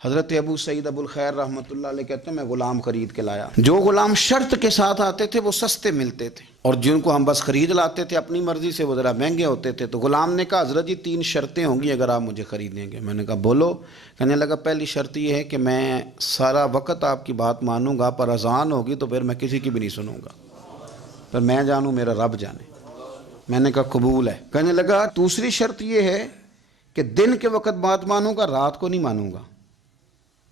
حضرت ابو سعید ابو الخیر رحمۃ اللہ علیہ کہتے ہیں میں غلام خرید کے لایا. جو غلام شرط کے ساتھ آتے تھے وہ سستے ملتے تھے، اور جن کو ہم بس خرید لاتے تھے اپنی مرضی سے وہ ذرا مہنگے ہوتے تھے. تو غلام نے کہا حضرت جی 3 شرطیں ہوں گی اگر آپ مجھے خریدیں گے. میں نے کہا بولو. کہنے لگا پہلی شرط یہ ہے کہ میں سارا وقت آپ کی بات مانوں گا، پر اذان ہوگی تو پھر میں کسی کی بھی نہیں سنوں گا، پر میں جانوں میرا رب جانے. میں نے کہا قبول ہے. کہنے لگا دوسری شرط یہ ہے کہ دن کے وقت بات مانوں گا، رات کو نہیں مانوں گا.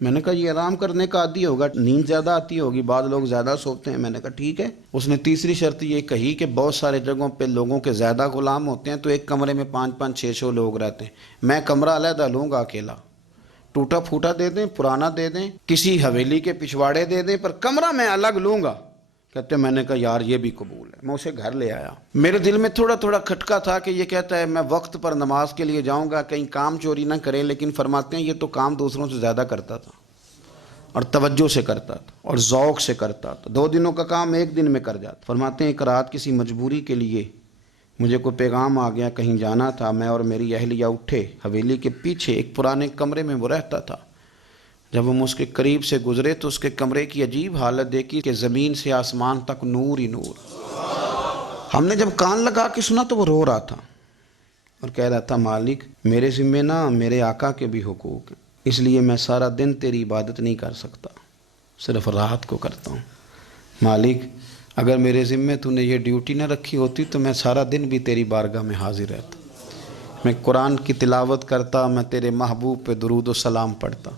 میں نے کہا یہ آرام کرنے کا عادی ہوگا، نیند زیادہ آتی ہوگی، بعض لوگ زیادہ سوتے ہیں. میں نے کہا ٹھیک ہے. اس نے تیسری شرط یہ کہی کہ بہت سارے جگہوں پہ لوگوں کے زیادہ غلام ہوتے ہیں تو ایک کمرے میں 5-5 6-6 لوگ رہتے ہیں. میں کمرہ علیحدہ لوں گا اکیلا، ٹوٹا پھوٹا دے دیں، پرانا دے دیں، کسی حویلی کے پچھواڑے دے دیں، پر کمرہ میں الگ لوں گا. کہتے ہیں میں نے کہا یار یہ بھی قبول ہے. میں اسے گھر لے آیا. میرے دل میں تھوڑا تھوڑا کھٹکا تھا کہ یہ کہتا ہے میں وقت پر نماز کے لیے جاؤں گا، کہیں کام چوری نہ کرے، لیکن فرماتے ہیں یہ تو کام دوسروں سے زیادہ کرتا تھا اور توجہ سے کرتا تھا اور ذوق سے کرتا تھا. 2 دنوں کا کام 1 دن میں کر جاتا. فرماتے ہیں ایک رات کسی مجبوری کے لیے مجھے کوئی پیغام آ گیا، کہیں جانا تھا. میں اور میری اہلیہ اٹھے، حویلی کے پیچھے ایک پرانے کمرے میں وہ رہتا تھا. جب ہم اس کے قریب سے گزرے تو اس کے کمرے کی عجیب حالت دیکھی کہ زمین سے آسمان تک نور ہی نور. ہم نے جب کان لگا کے سنا تو وہ رو رہا تھا اور کہہ رہا تھا مالک میرے ذمہ نا میرے آقا کے بھی حقوق ہیں، اس لیے میں سارا دن تیری عبادت نہیں کر سکتا، صرف رات کو کرتا ہوں. مالک اگر میرے ذمہ تو نے یہ ڈیوٹی نہ رکھی ہوتی تو میں سارا دن بھی تیری بارگاہ میں حاضر رہتا، میں قرآن کی تلاوت کرتا، میں تیرے محبوب پہ درود و سلام پڑھتا،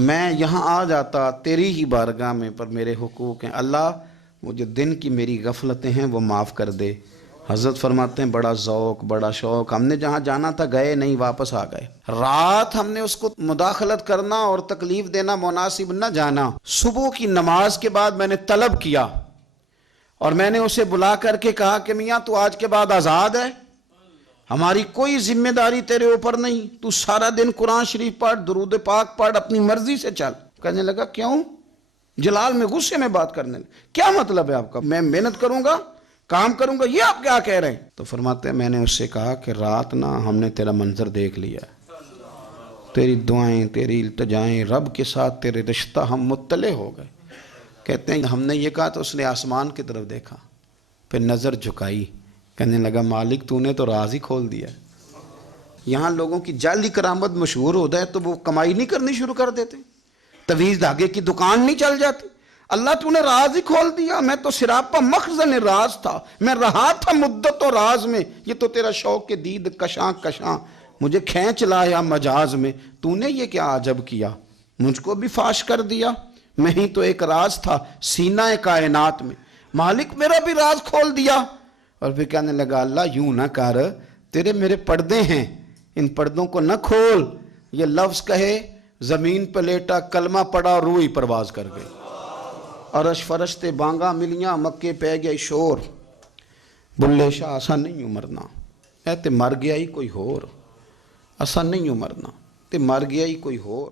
میں یہاں آ جاتا تیری ہی بارگاہ میں، پر میرے حقوق ہیں. اللہ وہ جو دن کی میری غفلتیں ہیں وہ معاف کر دے. حضرت فرماتے ہیں بڑا ذوق بڑا شوق، ہم نے جہاں جانا تھا گئے نہیں، واپس آ گئے. رات ہم نے اس کو مداخلت کرنا اور تکلیف دینا مناسب نہ جانا. صبح کی نماز کے بعد میں نے طلب کیا اور میں نے اسے بلا کر کے کہا کہ میاں تو آج کے بعد آزاد ہے، ہماری کوئی ذمہ داری تیرے اوپر نہیں، تو سارا دن قرآن شریف پڑھ، درود پاک پڑھ، اپنی مرضی سے چل. کہنے لگا کیوں؟ جلال میں غصے میں بات کرنے لگا. کیا مطلب ہے آپ کا؟ میں محنت کروں گا، کام کروں گا، یہ آپ کیا کہہ رہے ہیں؟ تو فرماتے ہیں میں نے اس سے کہا کہ رات نا ہم نے تیرا منظر دیکھ لیا، تیری دعائیں تیری التجائیں، رب کے ساتھ تیرے رشتہ ہم مطلع ہو گئے. کہتے ہیں ہم نے یہ کہا تو اس نے آسمان کی طرف دیکھا، پھر نظر جھکائی. کہنے لگا مالک تو نے تو راز ہی کھول دیا. یہاں لوگوں کی جعلی کرامت مشہور ہو جائے تو وہ کمائی نہیں کرنی شروع کر دیتے، تویز دھاگے کی دکان نہیں چل جاتی. اللہ تو نے راز ہی کھول دیا. میں تو سراپا مخزن راز تھا، میں رہا تھا مدت و راز میں، یہ تو تیرا شوق کے دید کشاں کشاں مجھے کھینچ لایا مجاز میں. تو نے یہ کیا عجب کیا، مجھ کو بھی فاش کر دیا، میں ہی تو ایک راز تھا سینہ کائنات میں، مالک میرا بھی راز کھول دیا. اور پھر کہنے لگا اللہ یوں نہ کر، تیرے میرے پردے ہیں، ان پردوں کو نہ کھول. یہ لفظ کہے زمین پہ لیٹا، کلمہ پڑا، روح ہی پرواز کر گئی. عرش فرشتے بانگا ملیاں، مکے پہ گیا شور. بلے شاہ اسا نہیں مرنا، اے تے مر گیا ہی کوئی ہور، اسا نہیں مرنا تے مر گیا ہی کوئی ہور.